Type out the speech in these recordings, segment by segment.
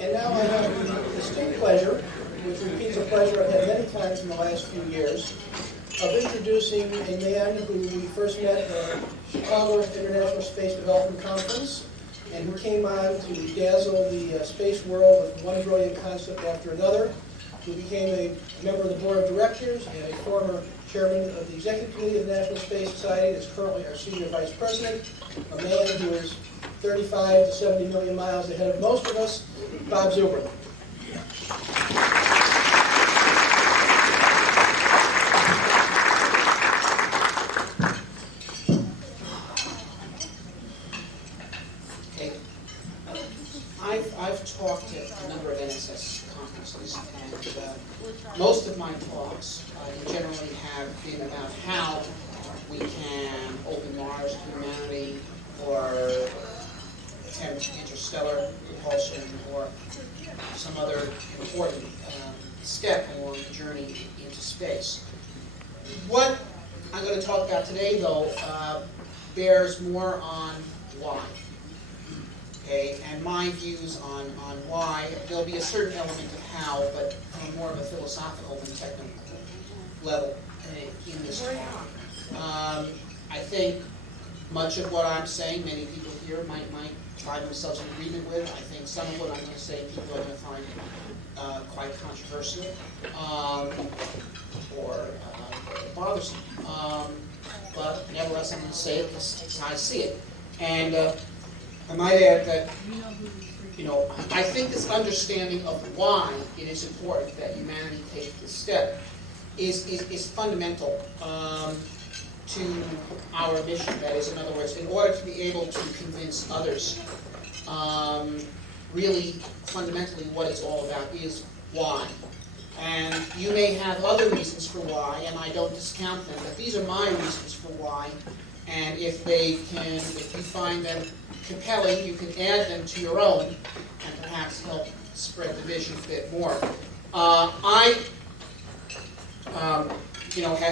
And now I have the distinct pleasure, which repeats a pleasure I've had many times in the last few years, of introducing a man who we first met at the Chicago International Space Development Conference, and who came on to dazzle the space world with one brilliant concept after another, who became a member of the board of directors and a former chairman of the executive committee of the National Space Society, is currently our senior vice president, a man who is 35 to 70 million miles ahead of most of us, Bob Zubrin. Okay. I've talked at a number of NSS conferences, and most of my talks generally have been about how we can open Mars to humanity, or attempt interstellar propulsion, or some other important step along the journey into space. What I'm going to talk about today, though, bears more on why. Okay, and my views on why. There'll be a certain element of how, but on more of a philosophical and technical level in this talk. I think much of what I'm saying, many people here might find themselves in agreement with. I think some of what I'm going to say, people are going to find quite controversial or bothersome. But nevertheless, I'm going to say it as I see it. And I might add that, I think this understanding of why it is important that humanity take this step is fundamental to our mission. That is, in other words, in order to be able to convince others, really fundamentally what it's all about is why. And you may have other reasons for why, and I don't discount them, but these are my reasons for why. And if you find them compelling, you can add them to your own and perhaps help spread the vision a bit more. I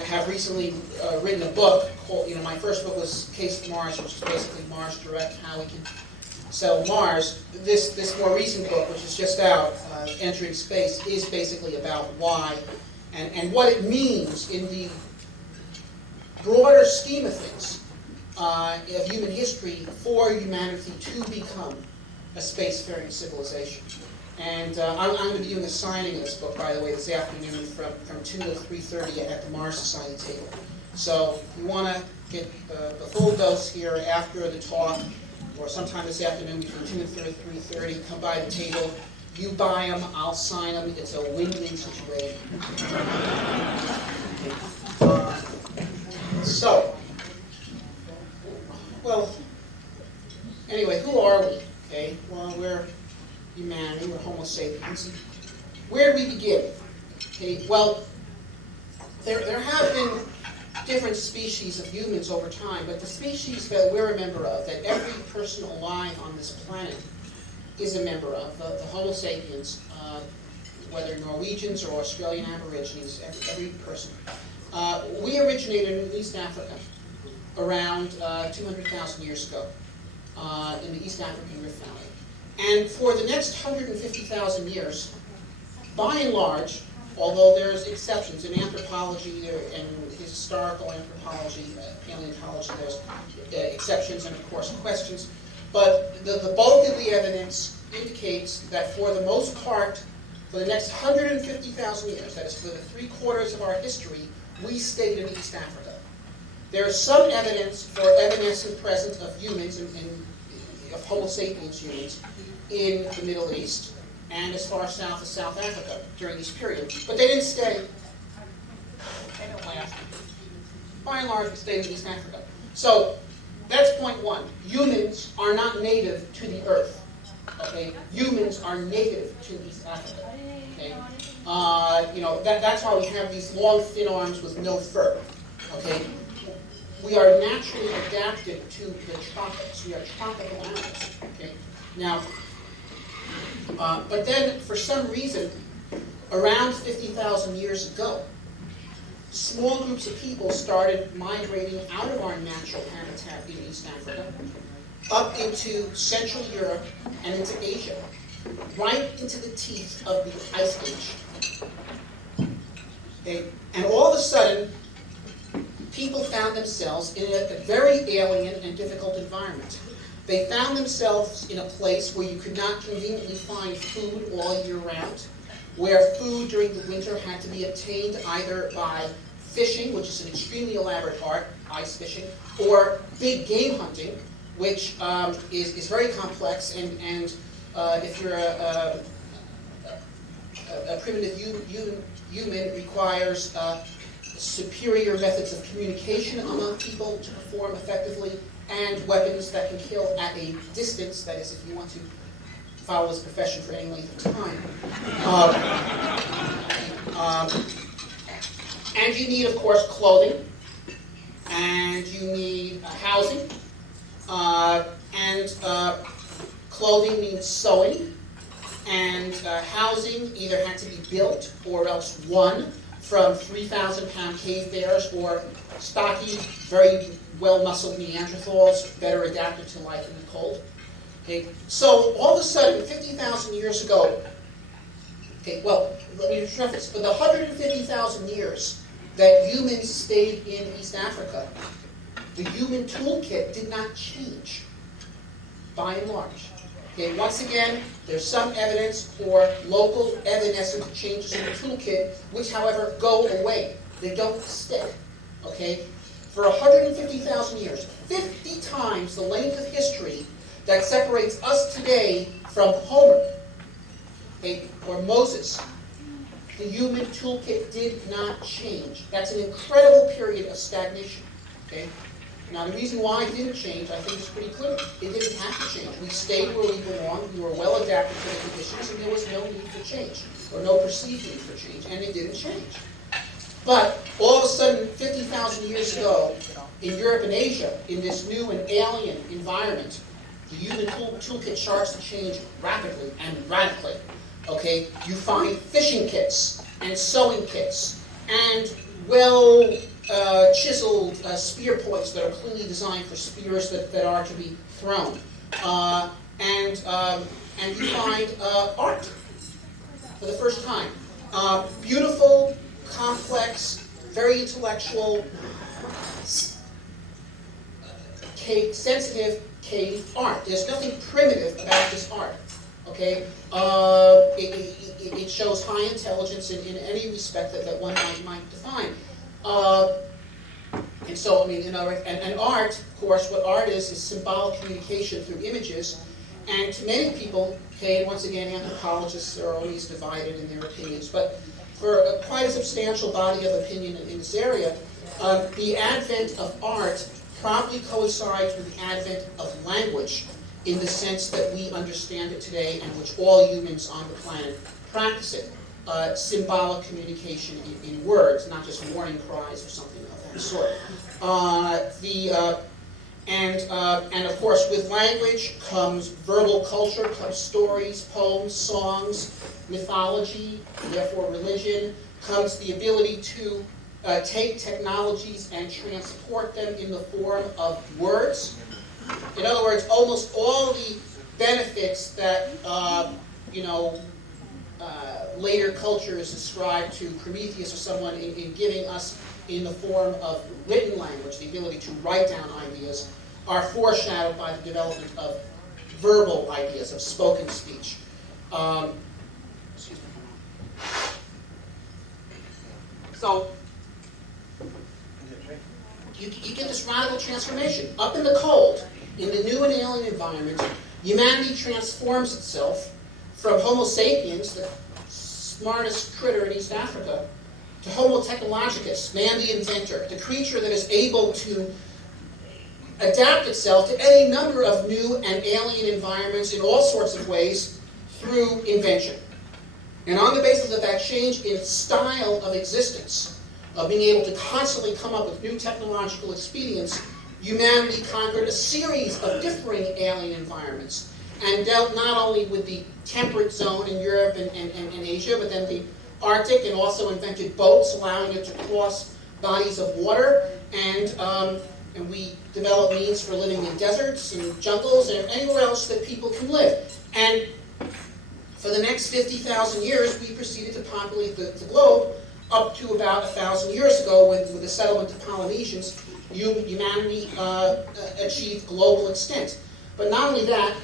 have recently written a book called, my first book was Case of Mars, which is basically Mars Direct, how we can sell Mars. This more recent book, which is just out, Entering Space, is basically about why and what it means in the broader scheme of things of human history for humanity to become a spacefaring civilization. And I'm going to be doing a signing of this book, by the way, this afternoon from 2 to 3:30 at the Mars Society table. So if you want to get the full dose here after the talk, or sometime this afternoon between 2 and 3:30, come by the table. You buy them, I'll sign them. It's a win-win situation. Anyway, who are we? Okay, well, we're humanity, we're Homo sapiens. Where do we begin? Okay, well, there have been different species of humans over time, but the species that we're a member of, that every person alive on this planet is a member of, the Homo sapiens, whether Norwegians or Australian Aborigines, every person, we originated in East Africa around 200,000 years ago in the East African Rift Valley. And for the next 150,000 years, by and large, although there's exceptions in anthropology and historical anthropology, paleontology, there's exceptions and, of course, questions, but the bulk of the evidence indicates that for the most part, for the next 150,000 years, that is for the 3/4 of our history, we stayed in East Africa. There is some evidence for evanescent presence of humans, of Homo sapiens humans, in the Middle East and as far south as South Africa during this period. But they didn't stay. They didn't last. By and large, we stayed in East Africa. So that's point one. Humans are not native to the Earth. Okay? Humans are native to East Africa. Okay? That's why we have these long, thin arms with no fur. Okay? We are naturally adapted to the tropics. We are tropical animals. Okay? Now, but then, for some reason, around 50,000 years ago, small groups of people started migrating out of our natural habitat in East Africa, up into Central Europe and into Asia. right into the teeth of the Ice Age. Okay? And all of a sudden, people found themselves in a very alien and difficult environment. They found themselves in a place where you could not conveniently find food all year round, where food during the winter had to be obtained either by fishing, which is an extremely elaborate art, ice fishing, or big game hunting, which is very complex, and if you're a primitive human, requires superior methods of communication among people to perform effectively, and weapons that can kill at a distance, that is, if you want to follow this profession for any length of time. And you need, of course, clothing, and you need housing, and clothing means sewing, and housing either had to be built or else won from 3,000-pound cave bears or stocky, very well-muscled Neanderthals, better adapted to life in the cold. Okay, so all of a sudden, 50,000 years ago, okay, well, let me preface, for the 150,000 years that humans stayed in East Africa, the human toolkit did not change, by and large. Okay, once again, there's some evidence for local evanescent changes in the toolkit, which, however, go away. They don't stick. Okay? For 150,000 years, 50 times the length of history that separates us today from Homer, okay, or Moses, the human toolkit did not change. That's an incredible period of stagnation. Okay? Now, the reason why it didn't change, I think, is pretty clear. It didn't have to change. We stayed where we belonged. We were well adapted to the conditions, and there was no need for change, or no perceived need for change, and it didn't change. But all of a sudden, 50,000 years ago, in Europe and Asia, in this new and alien environment, the human toolkit starts to change rapidly and radically. Okay, you find fishing kits and sewing kits and chiseled spear points that are clearly designed for spears that are to be thrown, and you find art for the first time. Beautiful, complex, very intellectual, sensitive cave art. There's nothing primitive about this art. Okay, it shows high intelligence in any respect that one might define. And so, I mean, you know, and art, of course, what art is symbolic communication through images. And to many people, okay, once again, anthropologists are always divided in their opinions, but for quite a substantial body of opinion in this area, the advent of art probably coincides with the advent of language in the sense that we understand it today and which all humans on the planet practice it. Symbolic communication in words, not just warning cries or something of that sort. And of course, with language comes verbal culture, comes stories, poems, songs, mythology, therefore religion, comes the ability to take technologies and transport them in the form of words. In other words, almost all the benefits that later cultures ascribe to Prometheus or someone in giving us in the form of written language, the ability to write down ideas, are foreshadowed by the development of verbal ideas, of spoken speech. So, you get this radical transformation. Up in the cold, in the new and alien environment, humanity transforms itself from Homo sapiens, the smartest critter in East Africa, to Homo technologicus, man the inventor, the creature that is able to adapt itself to any number of new and alien environments in all sorts of ways through invention. And on the basis of that change in style of existence, of being able to constantly come up with new technological expedients, humanity conquered a series of differing alien environments and dealt not only with the temperate zone in Europe and Asia, but then the Arctic, and also invented boats, allowing it to cross bodies of water, and we developed means for living in deserts and jungles and anywhere else that people can live. And For the next 50,000 years, we proceeded to populate the globe up to about 1,000 years ago with the settlement of Polynesians. Humanity achieved global extent. But not only that,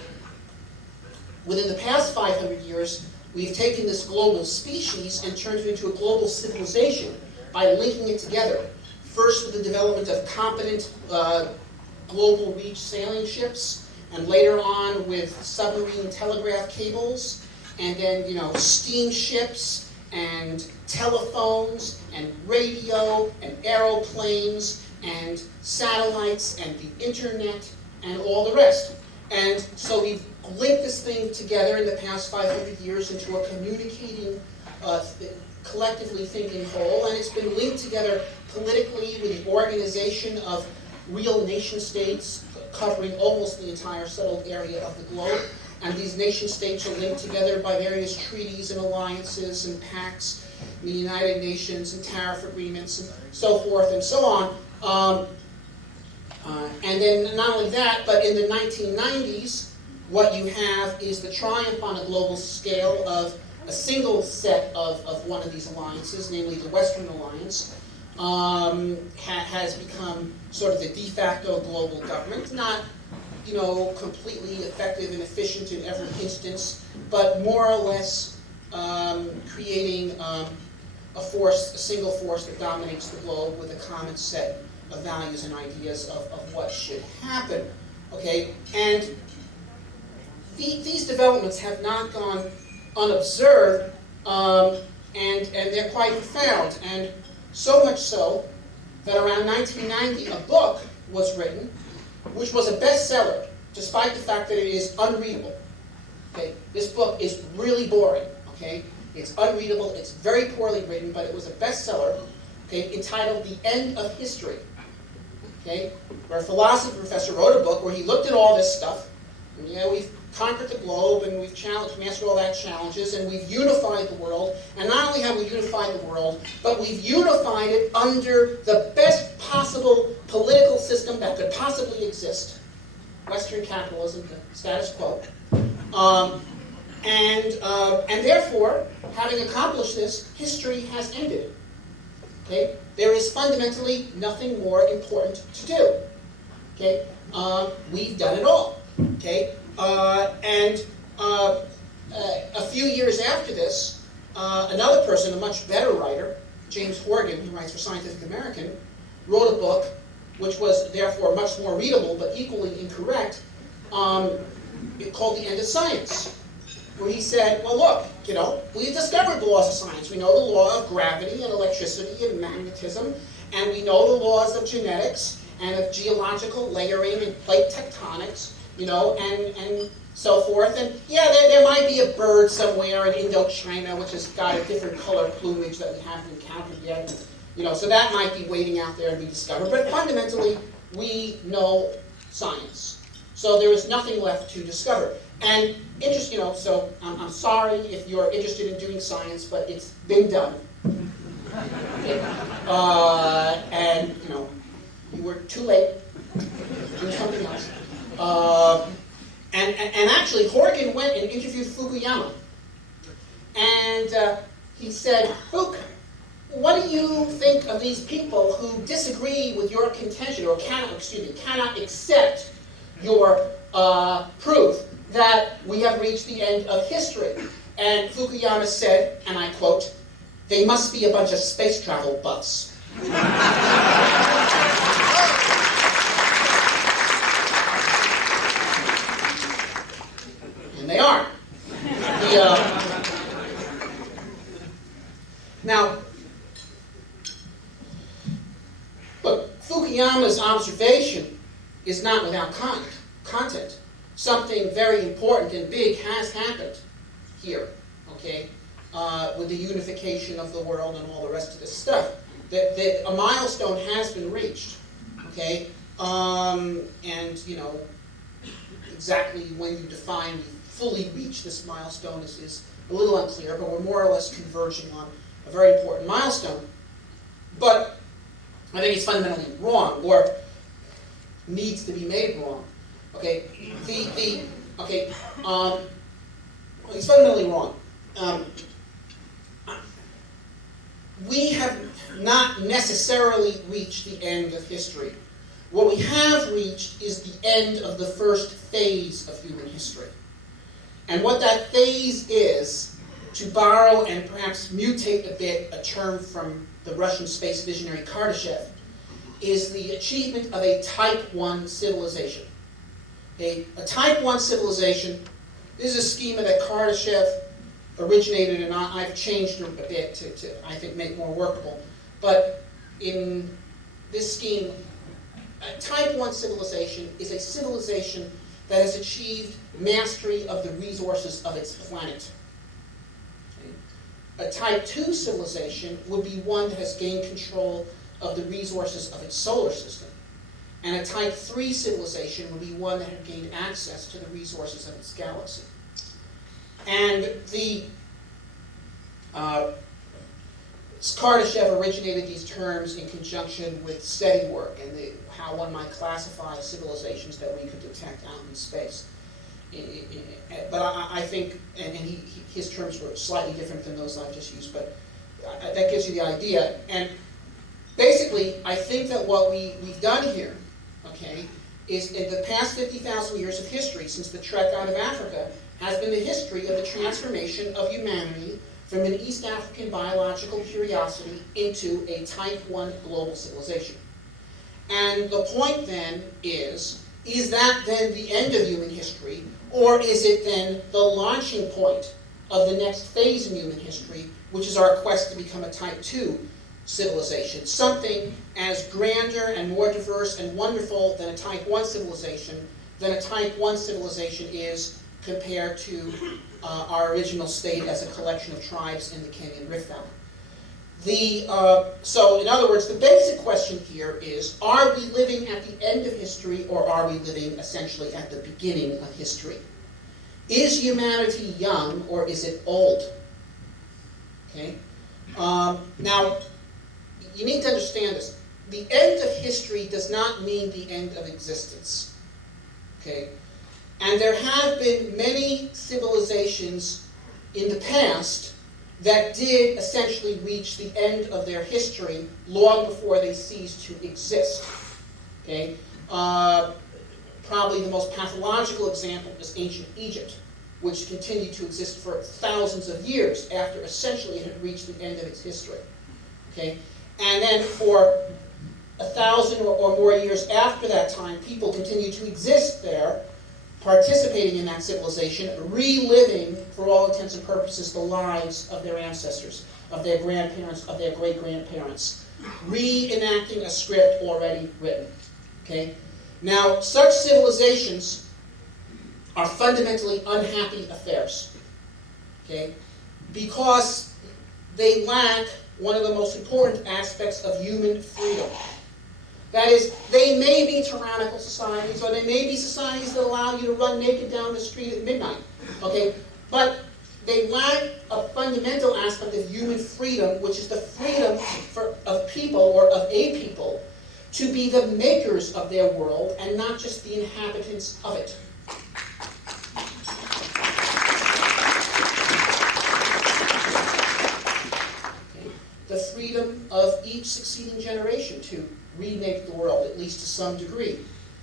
within the past 500 years, we've taken this global species and turned it into a global civilization by linking it together. First with the development of competent global reach sailing ships, and later on with submarine telegraph cables, and then, steamships, and telephones, and radio, and aeroplanes, and satellites, and the internet, and all the rest. And so we've linked this thing together in the past 500 years into a communicating, collectively thinking whole, and it's been linked together politically with the organization of real nation states covering almost the entire settled area of the globe. And these nation states are linked together by various treaties and alliances and pacts, the United Nations and tariff agreements and so forth and so on. And then not only that, but in the 1990s, what you have is the triumph on a global scale of a single set of one of these alliances, namely the Western Alliance, has become sort of the de facto global government. Not, completely effective and efficient in every instance, but more or less creating a single force that dominates the globe with a common set of values and ideas of what should happen. Okay, and these developments have not gone unobserved, and they're quite profound. And so much so that around 1990, a book was written, which was a bestseller, despite the fact that it is unreadable. Okay, this book is really boring. Okay, it's unreadable. It's very poorly written, but it was a bestseller. Okay, entitled "The End of History." Okay, where a philosophy professor wrote a book where he looked at all this stuff. And, we've conquered the globe, and we've mastered all that challenges, and we've unified the world. And not only have we unified the world, but we've unified it under the best possible political system that could possibly exist. Western capitalism, the status quo. And therefore, having accomplished this, history has ended. Okay? There is fundamentally nothing more important to do. Okay? We've done it all. Okay? And a few years after this, another person, a much better writer, James Horgan, who writes for Scientific American, wrote a book which was therefore much more readable but equally incorrect, called The End of Science, where he said, well, look, we've discovered the laws of science. We know the law of gravity and electricity and magnetism, and we know the laws of genetics and of geological layering and plate tectonics, and so forth. And yeah, there might be a bird somewhere in Indochina which has got a different color plumage that we haven't encountered yet. So that might be waiting out there to be discovered. But fundamentally, we know science. So there is nothing left to discover. And so I'm sorry if you're interested in doing science, but it's been done. Okay. And you were too late. Do something else. And actually, Horgan went and interviewed Fukuyama. And he said, Fuk, what do you think of these people who disagree with your contention, or cannot accept your proof that we have reached the end of history? And Fukuyama said, and I quote, "They must be a bunch of space travel buffs." And they are. Now, look, Fukuyama's observation is not without content. Something very important and big has happened here, okay, with the unification of the world and all the rest of this stuff. A milestone has been reached, okay, and, exactly when you define fully reach this milestone is a little unclear, but we're more or less converging on a very important milestone. But I think it's fundamentally wrong, or needs to be made wrong. Okay, Well, he's fundamentally wrong. We have not necessarily reached the end of history. What we have reached is the end of the first phase of human history. And what that phase is, to borrow and perhaps mutate a bit a term from the Russian space visionary Kardashev, is the achievement of a Type 1 civilization. A Type 1 civilization, this is a schema that Kardashev originated, and I've changed it a bit to I think, make more workable. But in this scheme, a Type 1 civilization is a civilization that has achieved mastery of the resources of its planet. A Type 2 civilization would be one that has gained control of the resources of its solar system. And a Type 3 civilization would be one that had gained access to the resources of its galaxy. And the Kardashev originated these terms in conjunction with SETI work and how one might classify civilizations that we could detect out in space. But I think, and his terms were slightly different than those I've just used, but that gives you the idea. And basically, I think that what we've done here, okay, is in the past 50,000 years of history, since the trek out of Africa, has been the history of the transformation of humanity from an East African biological curiosity into a Type 1 global civilization. And the point then is that then the end of human history, or is it then the launching point of the next phase in human history, which is our quest to become a Type 2 civilization, something as grander and more diverse and wonderful than a Type 1 civilization, is compared to our original state as a collection of tribes in the Kenyan Rift Valley. So, in other words, the basic question here is, are we living at the end of history, or are we living essentially at the beginning of history? Is humanity young, or is it old? Okay. Now, you need to understand this. The end of history does not mean the end of existence. Okay? And there have been many civilizations in the past that did essentially reach the end of their history long before they ceased to exist. Okay? Probably the most pathological example is ancient Egypt, which continued to exist for thousands of years after essentially it had reached the end of its history. Okay? And then for 1,000 or more years after that time, people continued to exist there, participating in that civilization, reliving, for all intents and purposes, the lives of their ancestors, of their grandparents, of their great-grandparents, reenacting a script already written. Okay? Now, such civilizations are fundamentally unhappy affairs, okay? Because they lack one of the most important aspects of human freedom. That is, they may be tyrannical societies, or they may be societies that allow you to run naked down the street at midnight, okay? But they lack a fundamental aspect of human freedom, which is the freedom of people, or of a people, to be the makers of their world and not just the inhabitants of it. Okay. The freedom of each succeeding generation to remake the world, at least to some degree,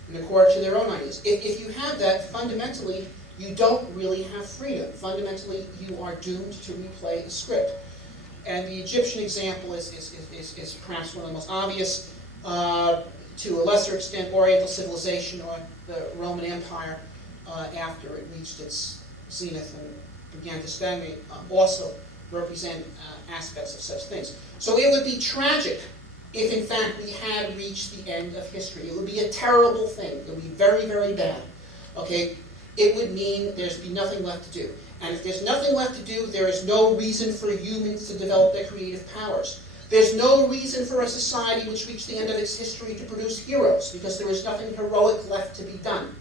in accord to their own ideas. If you have that, fundamentally, you don't really have freedom. Fundamentally, you are doomed to replay the script. And the Egyptian example is perhaps one of the most obvious. To a lesser extent, Oriental civilization, or the Roman Empire, after it reached its zenith and began to stagnate, also represent aspects of such things. So it would be tragic if, in fact, we had reached the end of history. It would be a terrible thing. It would be very, very bad. Okay? It would mean there's be nothing left to do. And if there's nothing left to do, there is no reason for humans to develop their creative powers. There's no reason for a society which reached the end of its history to produce heroes, because there is nothing heroic left to be done.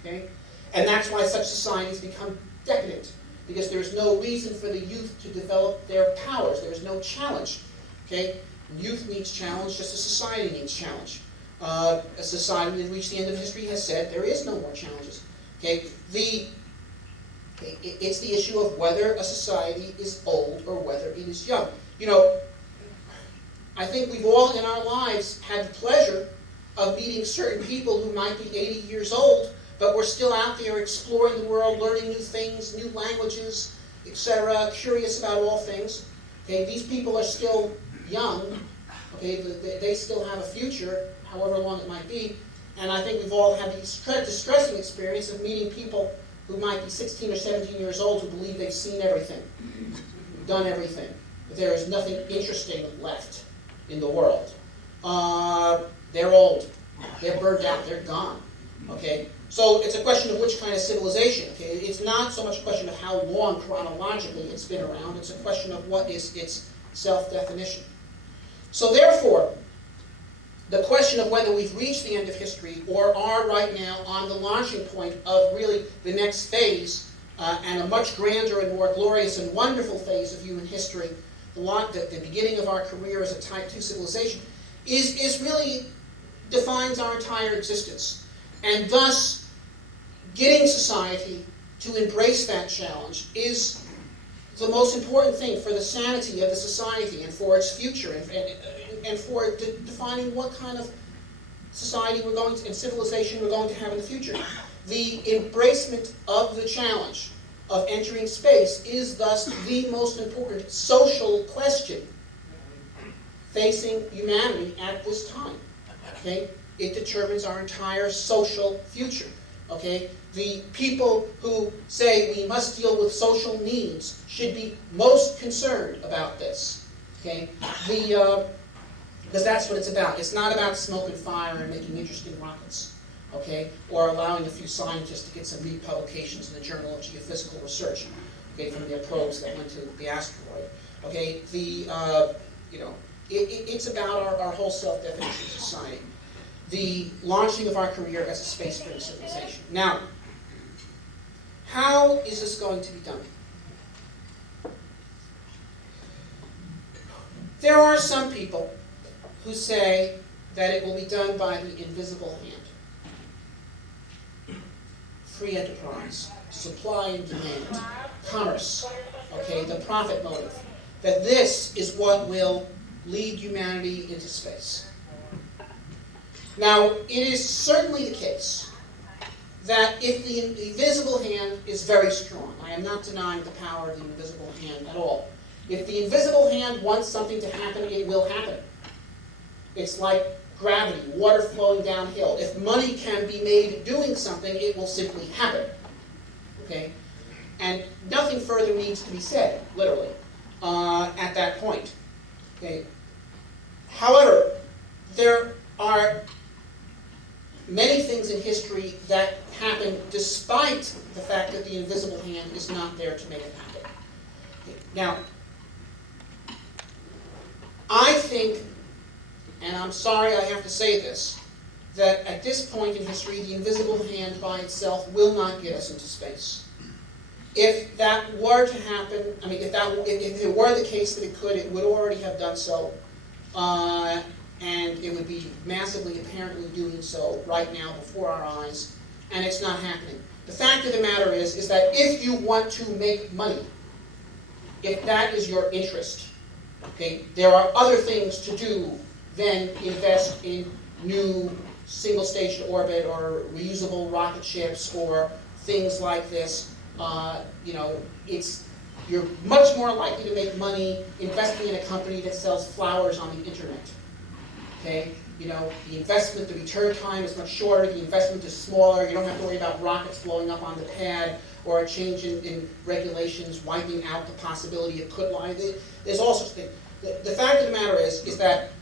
Okay? And that's why such societies become decadent, because there is no reason for the youth to develop their powers. There is no challenge. Okay? Youth needs challenge just as society needs challenge. A society that reached the end of history has said there is no more challenges. Okay? Okay? It's the issue of whether a society is old or whether it is young. You know, I think we've all in our lives had the pleasure of meeting certain people who might be 80 years old, but we're still out there exploring the world, learning new things, new languages, etc., curious about all things. Okay, these people are still young. Okay, they still have a future, however long it might be. And I think we've all had the distressing experience of meeting people who might be 16 or 17 years old who believe they've seen everything, done everything, but there is nothing interesting left in the world. They're old. They're burned out. They're gone. Okay? So it's a question of which kind of civilization. Okay? It's not so much a question of how long chronologically it's been around. It's a question of what is its self-definition. So therefore, the question of whether we've reached the end of history or are right now on the launching point of really the next phase and a much grander and more glorious and wonderful phase of human history, the beginning of our career as a Type 2 civilization, is really defines our entire existence. And thus, getting society to embrace that challenge is the most important thing for the sanity of the society and for its future and for defining what kind of society we're going to and civilization we're going to have in the future. The embracement of the challenge of entering space is thus the most important social question facing humanity at this time. Okay? It determines our entire social future. Okay? The people who say we must deal with social needs should be most concerned about this. Okay? Because that's what it's about. It's not about smoke and fire and making interesting rockets. Okay? Or allowing a few scientists to get some neat publications in the Journal of Geophysical Research. Okay? From their probes that went to the asteroid. Okay? It's about our whole self-definition of society. The launching of our career as a space-faring civilization. Now, how is this going to be done? There are some people who say that it will be done by the invisible hand. Free enterprise, supply and demand, commerce, okay, the profit motive. That this is what will lead humanity into space. Now, it is certainly the case that if the invisible hand is very strong, I am not denying the power of the invisible hand at all. If the invisible hand wants something to happen, it will happen. It's like gravity, water flowing downhill. If money can be made doing something, it will simply happen. Okay? And nothing further needs to be said, literally, at that point. Okay? However, there are many things in history that happen despite the fact that the invisible hand is not there to make it happen. Okay. Now, I think, and I'm sorry I have to say this, that at this point in history, the invisible hand by itself will not get us into space. If that were to happen, I mean, if it were the case that it could, it would already have done so. And it would be massively apparently doing so right now before our eyes, and it's not happening. The fact of the matter is that if you want to make money, if that is your interest, okay, there are other things to do than invest in new single-stage orbit or reusable rocket ships or things like this. You're much more likely to make money investing in a company that sells flowers on the internet. Okay, the investment, the return time is much shorter. The investment is smaller. You don't have to worry about rockets blowing up on the pad or a change in regulations wiping out the possibility it could lie. There's all sorts of things. The fact of the matter is that,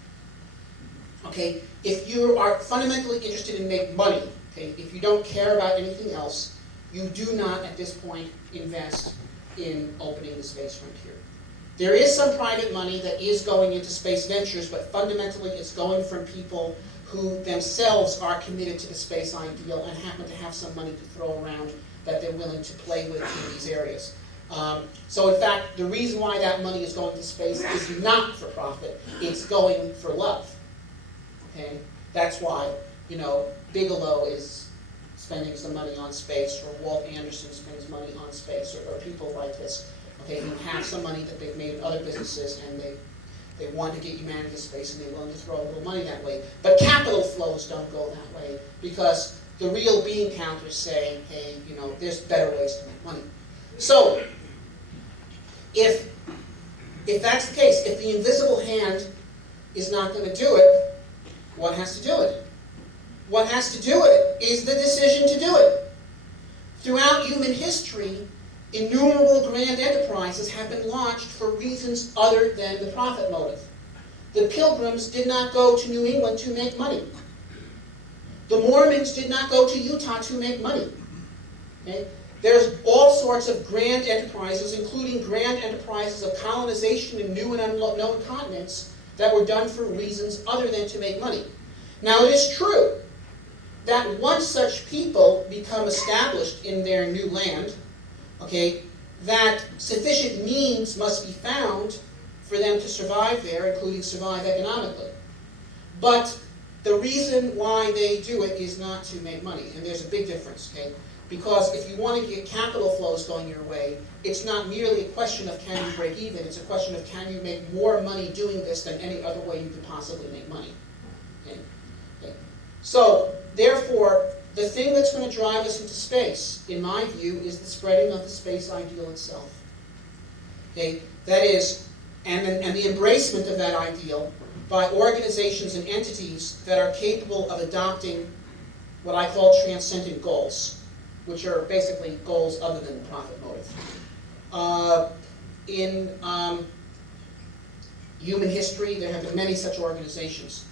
okay, if you are fundamentally interested in making money, okay, if you don't care about anything else, you do not at this point invest in opening the space frontier. There is some private money that is going into space ventures, but fundamentally it's going from people who themselves are committed to the space ideal and happen to have some money to throw around that they're willing to play with in these areas. So in fact, the reason why that money is going to space is not for profit, it's going for love. Okay? That's why, Bigelow is spending some money on space, or Walt Anderson spends money on space, or people like this, okay, who have some money that they've made in other businesses, and they want to get humanity to space, and they're willing to throw a little money that way. But capital flows don't go that way, because the real bean counters say, hey, there's better ways to make money. So, if that's the case, if the invisible hand is not going to do it, what has to do it? What has to do it is the decision to do it. Throughout human history, innumerable grand enterprises have been launched for reasons other than the profit motive. The Pilgrims did not go to New England to make money. The Mormons did not go to Utah to make money. Okay? There's all sorts of grand enterprises, including grand enterprises of colonization in new and unknown continents, that were done for reasons other than to make money. Now, it is true that once such people become established in their new land, okay, that sufficient means must be found for them to survive there, including survive economically. But the reason why they do it is not to make money, and there's a big difference, okay? Because if you want to get capital flows going your way, it's not merely a question of can you break even, it's a question of can you make more money doing this than any other way you could possibly make money. Okay? Okay. So, therefore, the thing that's going to drive us into space, in my view, is the spreading of the space ideal itself. Okay? That is, and the embracement of that ideal by organizations and entities that are capable of adopting what I call transcendent goals, which are basically goals other than the profit motive. In human history, there have been many such organizations.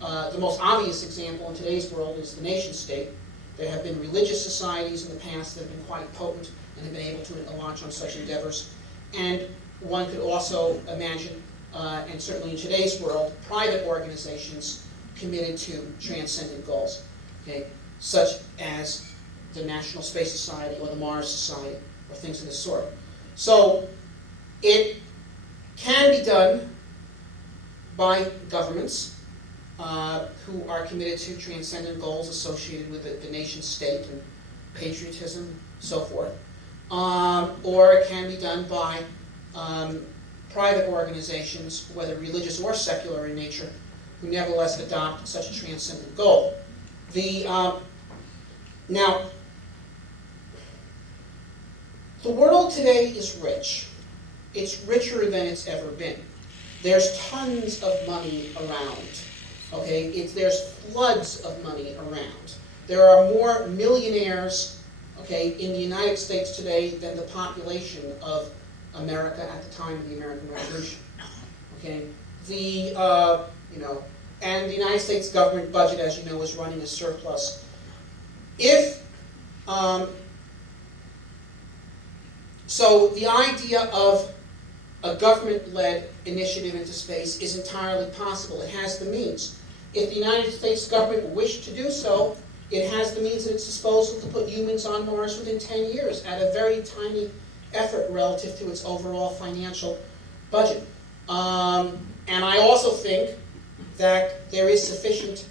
The most obvious example in today's world is the nation state. There have been religious societies in the past that have been quite potent and have been able to launch on such endeavors. And one could also imagine, and certainly in today's world, private organizations committed to transcendent goals, okay, such as the National Space Society or the Mars Society or things of this sort. So it can be done by governments who are committed to transcendent goals associated with the nation state and patriotism, so forth. Or it can be done by private organizations, whether religious or secular in nature, who nevertheless adopt such a transcendent goal. Now, the world today is rich. It's richer than it's ever been. There's tons of money around. Okay, there's floods of money around. There are more millionaires, okay, in the United States today than the population of America at the time of the American Revolution. Okay, and the United States government budget, as you know, is running a surplus. So the idea of a government-led initiative into space is entirely possible. It has the means. If the United States government wished to do so, it has the means at its disposal to put humans on Mars within 10 years at a very tiny effort relative to its overall financial budget. And I also think that there is sufficient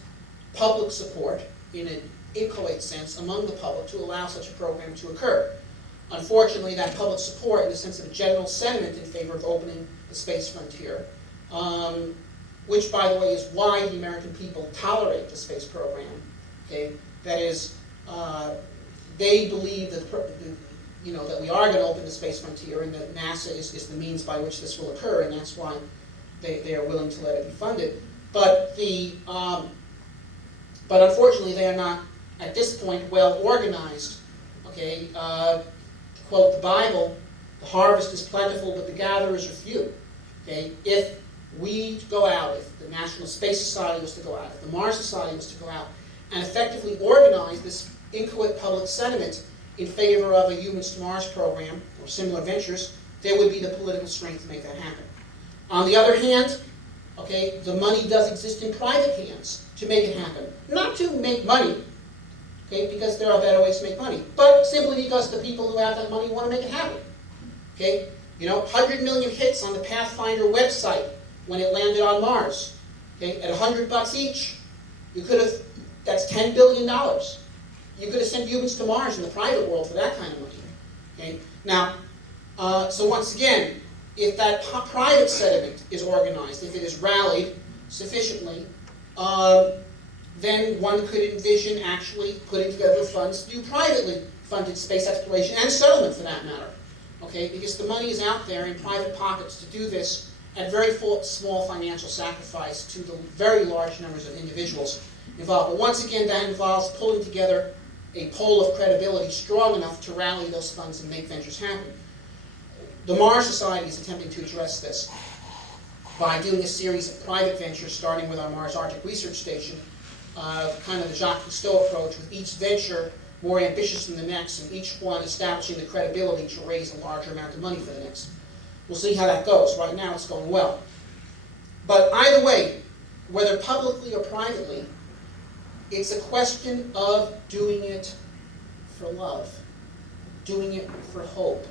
public support in an inchoate sense among the public to allow such a program to occur. Unfortunately, that public support, in the sense of a general sentiment in favor of opening the space frontier, which, by the way, is why the American people tolerate the space program. Okay, that is, they believe that that we are going to open the space frontier, and that NASA is the means by which this will occur, and that's why they are willing to let it be funded. But but unfortunately, they are not at this point well organized. Okay. Quote the Bible, the harvest is plentiful, but the gatherers are few. Okay? If we go out, if the National Space Society was to go out, if the Mars Society was to go out, and effectively organize this inchoate public sentiment in favor of a Humans to Mars program or similar ventures, there would be the political strength to make that happen. On the other hand, okay, the money does exist in private hands to make it happen. Not to make money, okay, because there are better ways to make money, but simply because the people who have that money want to make it happen. Okay, 100 million hits on the Pathfinder website when it landed on Mars. Okay, at $100 each, you could have. That's $10 billion. You could have sent humans to Mars in the private world for that kind of money. Okay? Now, so once again, if that private sediment is organized, if it is rallied sufficiently, then one could envision actually putting together funds to do privately funded space exploration and settlement for that matter. Okay? Because the money is out there in private pockets to do this at very small financial sacrifice to the very large numbers of individuals involved. But once again, that involves pulling together a pole of credibility strong enough to rally those funds and make ventures happen. The Mars Society is attempting to address this by doing a series of private ventures, starting with our Mars Arctic Research Station, kind of the Jacques Cousteau approach, with each venture more ambitious than the next, and each one establishing the credibility to raise a larger amount of money for the next. We'll see how that goes. Right now it's going well. But either way, whether publicly or privately, it's a question of doing it for love, doing it for hope,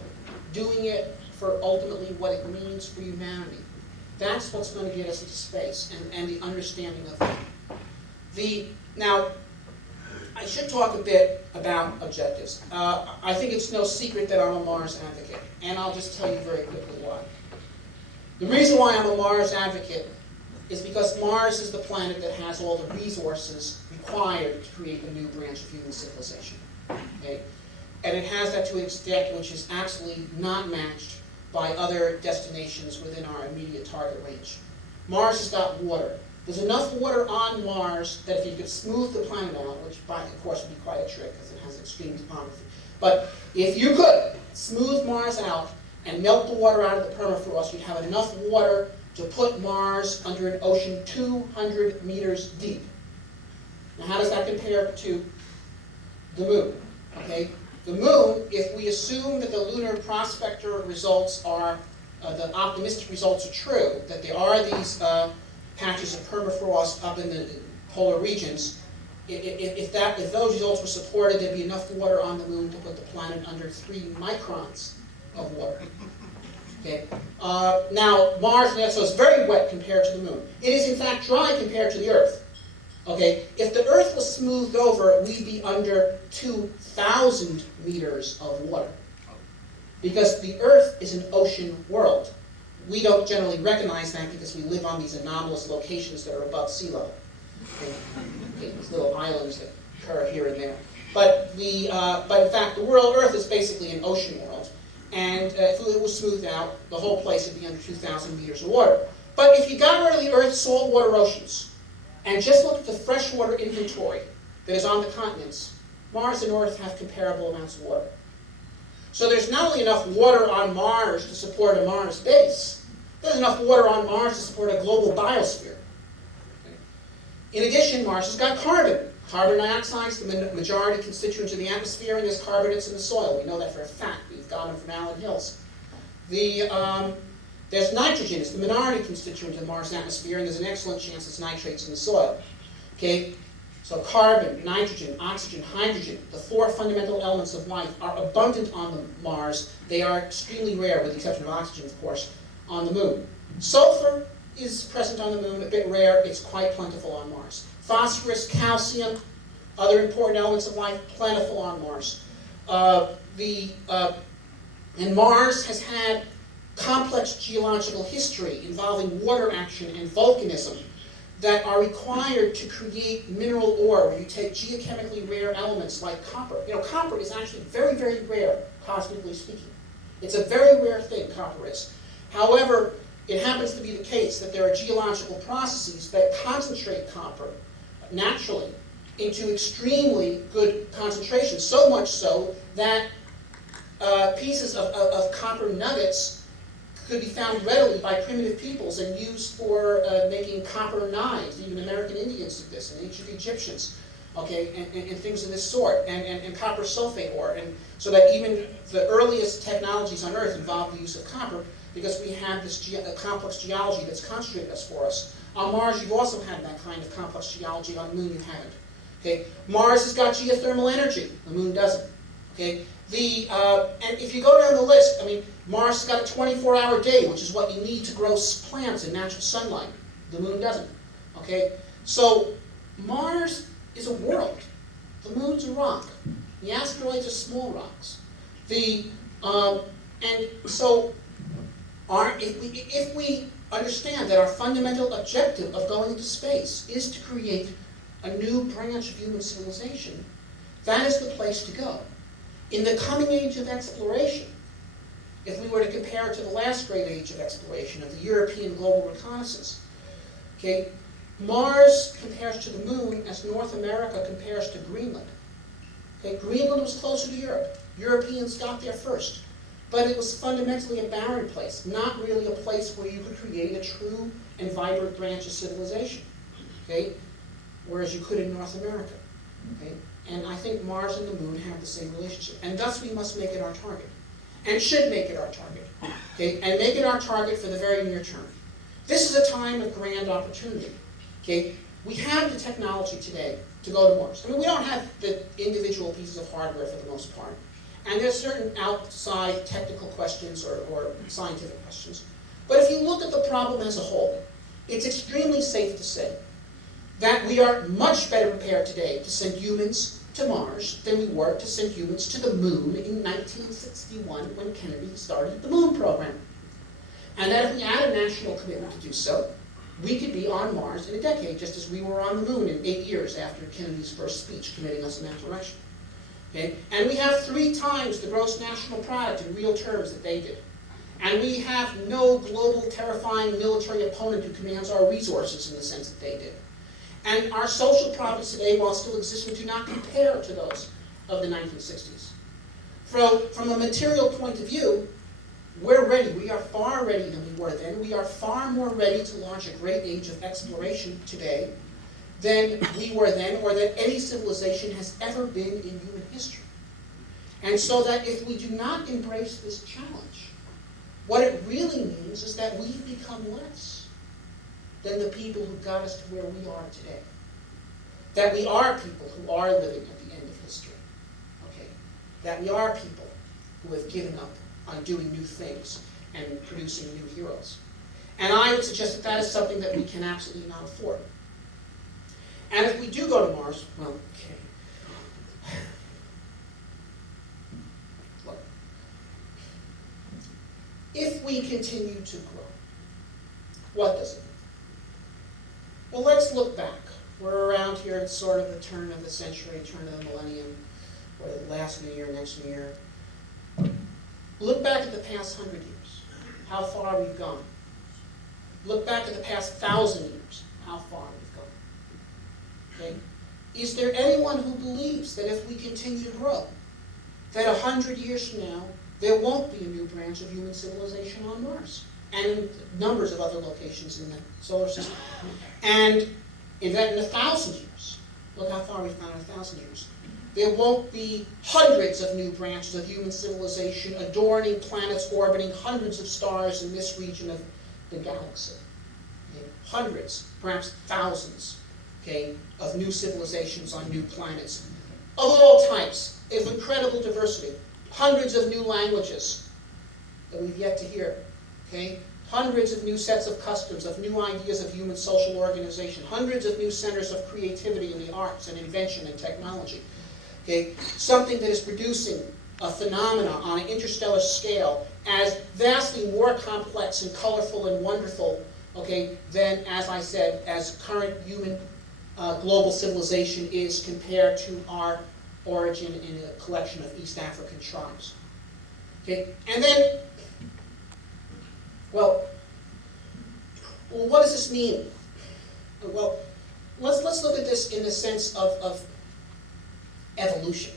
doing it for ultimately what it means for humanity. That's what's going to get us into space and the understanding of that. Now, I should talk a bit about objectives. I think it's no secret that I'm a Mars advocate, and I'll just tell you very quickly why. The reason why I'm a Mars advocate is because Mars is the planet that has all the resources required to create a new branch of human civilization. Okay? And it has that to an extent which is absolutely not matched by other destinations within our immediate target range. Mars has got water. There's enough water on Mars that if you could smooth the planet out, which of course would be quite a trick because it has extreme topography, but if you could smooth Mars out and melt the water out of the permafrost, you'd have enough water to put Mars under an ocean 200 meters deep. Now how does that compare to the Moon? Okay? The Moon, if we assume that the lunar prospector results are, the optimistic results are true, that there are these patches of permafrost up in the polar regions, if those results were supported, there'd be enough water on the Moon to put the planet under 3 microns of water. Okay. Now, Mars, so it's very wet compared to the Moon. It is in fact dry compared to the Earth. Okay, if the Earth was smoothed over, we'd be under 2,000 meters of water. Because the Earth is an ocean world. We don't generally recognize that because we live on these anomalous locations that are above sea level. Okay, these little islands that occur here and there. But in fact, the world Earth is basically an ocean world. And if it was smoothed out, the whole place would be under 2,000 meters of water. But if you got rid of the Earth's saltwater oceans, and just look at the freshwater inventory that is on the continents, Mars and Earth have comparable amounts of water. So there's not only enough water on Mars to support a Mars base, there's enough water on Mars to support a global biosphere. In addition, Mars has got carbon. Carbon dioxide is the majority constituent of the atmosphere, and there's carbonates in the soil. We know that for a fact. We've got them from Allen Hills. There's nitrogen. It's the minority constituent of the Mars atmosphere, and there's an excellent chance it's nitrates in the soil. Okay? So carbon, nitrogen, oxygen, hydrogen, the 4 fundamental elements of life are abundant on Mars. They are extremely rare, with the exception of oxygen, of course, on the Moon. Sulfur is present on the Moon, a bit rare. It's quite plentiful on Mars. Phosphorus, calcium, other important elements of life, plentiful on Mars. And Mars has had complex geological history involving water action and volcanism that are required to create mineral ore, where you take geochemically rare elements like copper. You know, copper is actually very, very rare, cosmically speaking. It's a very rare thing, copper is. However, it happens to be the case that there are geological processes that concentrate copper naturally into extremely good concentrations, so much so that pieces of copper nuggets could be found readily by primitive peoples and used for making copper knives. Even American Indians did this, and ancient Egyptians, okay, and things of this sort, and copper sulfate ore. And so that even the earliest technologies on Earth involved the use of copper, because we have this complex geology that's concentrated us for us. On Mars, you've also had that kind of complex geology. On the Moon, you haven't. Okay? Mars has got geothermal energy. The Moon doesn't. Okay? And if you go down the list, I mean, Mars has got a 24-hour day, which is what you need to grow plants in natural sunlight. The Moon doesn't. Okay? So Mars is a world. The moon's a rock. The asteroids are small rocks. And so, if we understand that our fundamental objective of going into space is to create a new branch of human civilization, that is the place to go. In the coming age of exploration, if we were to compare it to the last great age of exploration, of the European global reconnaissance, okay, Mars compares to the moon as North America compares to Greenland. Okay, Greenland was closer to Europe. Europeans got there first. But it was fundamentally a barren place, not really a place where you could create a true and vibrant branch of civilization. Okay? Whereas you could in North America. Okay? And I think Mars and the moon have the same relationship. And thus we must make it our target. And should make it our target. Okay? And make it our target for the very near term. This is a time of grand opportunity. Okay? We have the technology today to go to Mars. I mean, we don't have the individual pieces of hardware for the most part. And there's certain outside technical questions or scientific questions. But if you look at the problem as a whole, it's extremely safe to say that we are much better prepared today to send humans to Mars than we were to send humans to the moon in 1961 when Kennedy started the moon program. And that if we had a national commitment to do so, we could be on Mars in a decade, just as we were on the moon in 8 years after Kennedy's first speech committing us in that direction. Okay? And we have 3 times the gross national product in real terms that they did. And we have no global, terrifying military opponent who commands our resources in the sense that they did. And our social problems today, while still existing, do not compare to those of the 1960s. From a material point of view, we're ready. We are far ready than we were then. We are far more ready to launch a great age of exploration today than we were then, or that any civilization has ever been in human history. And so that if we do not embrace this challenge, what it really means is that we've become less than the people who got us to where we are today. That we are people who are living at the end of history. Okay? That we are people who have given up on doing new things and producing new heroes. And I would suggest that that is something that we can absolutely not afford. And if we do go to Mars, well, okay. Look, if we continue to grow, what does it mean? Well, let's look back. We're around here at sort of the turn of the century, turn of the millennium, or the last new year, next new year. Look back at the past 100 years, how far we've gone. Look back at the past 1,000 years, how far we've gone. Okay? Is there anyone who believes that if we continue to grow, that 100 years from now, there won't be a new branch of human civilization on Mars, and in numbers of other locations in the solar system? And in 1,000 years, look how far we've gone in 1,000 years, there won't be hundreds of new branches of human civilization adorning planets orbiting hundreds of stars in this region of the galaxy. Okay? Hundreds, perhaps thousands, okay, of new civilizations on new planets of all types, of incredible diversity. Hundreds of new languages that we've yet to hear. Okay? Hundreds of new sets of customs, of new ideas of human social organization. Hundreds of new centers of creativity in the arts and invention and technology. Okay? Something that is producing a phenomena on an interstellar scale as vastly more complex and colorful and wonderful, okay, than, as I said, as current human global civilization is compared to our origin in a collection of East African tribes. Okay? And then, well, what does this mean? Well, let's look at this in the sense of evolution.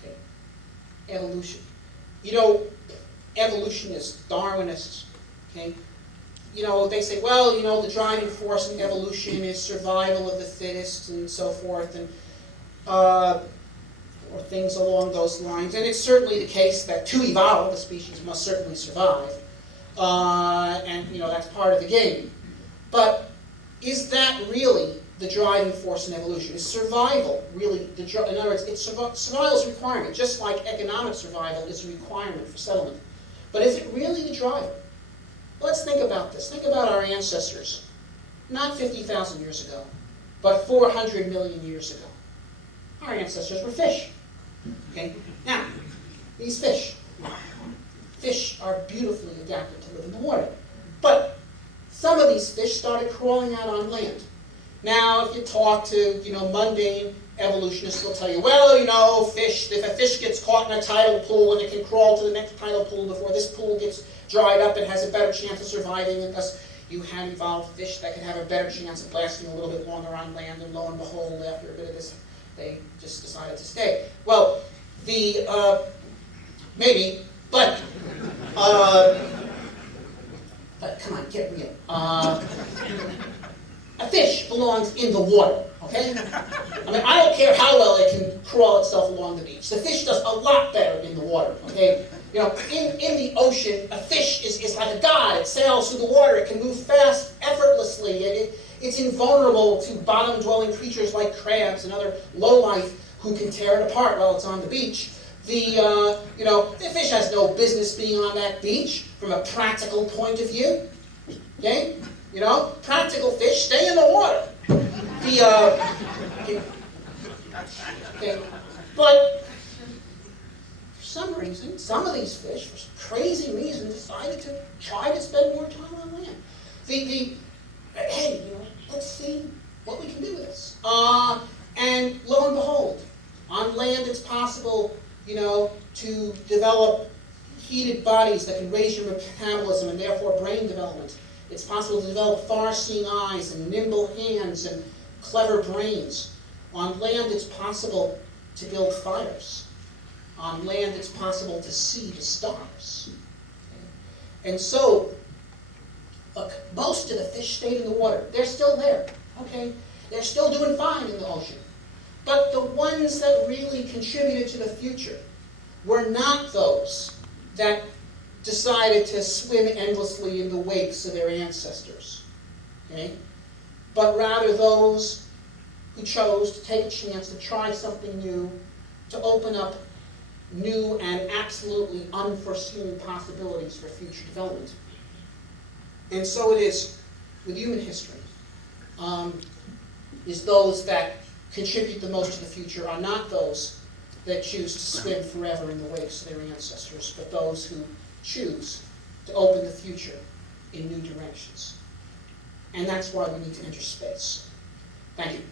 Okay? Evolution. You know, evolutionists, Darwinists, okay? You know, they say, well, you know, the driving force in evolution is survival of the fittest and so forth, and or things along those lines. And it's certainly the case that to evolve, a species must certainly survive. And, you know, that's part of the game. But is that really the driving force in evolution? Is survival really in other words, survival is a requirement, just like economic survival is a requirement for settlement. But is it really the driver? Let's think about this. Think about our ancestors, not 50,000 years ago, but 400 million years ago. our ancestors were fish. Okay? Now, these fish are beautifully adapted to live in the water. But some of these fish started crawling out on land. Now, if you talk to, mundane evolutionists, they'll tell you, well, if a fish gets caught in a tidal pool and it can crawl to the next tidal pool before this pool gets dried up, it has a better chance of surviving, and thus you have evolved fish that can have a better chance of lasting a little bit longer on land, and lo and behold, after a bit of this, they just decided to stay. Well, maybe, but come on, get real. A fish belongs in the water, okay? I mean, I don't care how well it can crawl itself along the beach. The fish does a lot better in the water, okay? In the ocean, a fish is like a god. It sails through the water. It can move fast, effortlessly. It's invulnerable to bottom-dwelling creatures like crabs and other lowlife who can tear it apart while it's on the beach. The fish has no business being on that beach from a practical point of view. Okay? Practical fish stay in the water. But for some reason, some of these fish, for some crazy reason, decided to try to spend more time on land. Hey, let's see what we can do with this. And lo and behold, on land it's possible, to develop heated bodies that can raise your metabolism and therefore brain development. It's possible to develop far-seeing eyes and nimble hands and clever brains. On land, it's possible to build fires. On land, it's possible to see the stars. And so, look, most of the fish stayed in the water. They're still there, okay? They're still doing fine in the ocean. But the ones that really contributed to the future were not those that decided to swim endlessly in the wakes of their ancestors, okay? But rather those who chose to take a chance to try something new, to open up new and absolutely unforeseen possibilities for future development. And so it is with human history. Is those that contribute the most to the future are not those that choose to swim forever in the wakes of their ancestors, but those who choose to open the future in new directions. And that's why we need to enter space. Thank you.